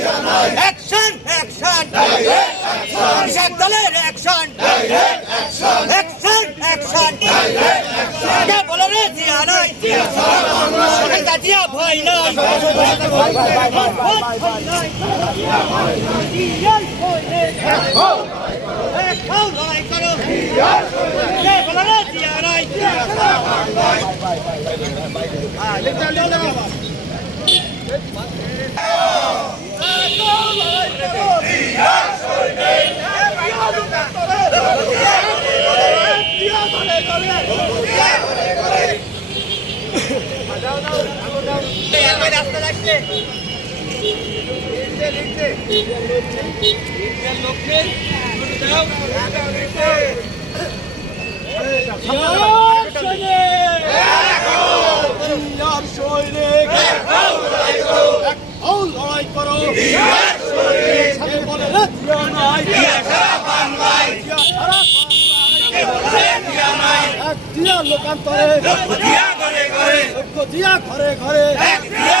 Action action কৃষক দলের action action action কে বলে রে জিয়া নাই? জিয়া জিয়া ভয় নাই। এক হও লড়াই করো। কে বলে রে জিয়া নাই? রাস্তা যাচ্ছে লোকান্তরে। দিয়া ঘরে ঘরে। দিয়া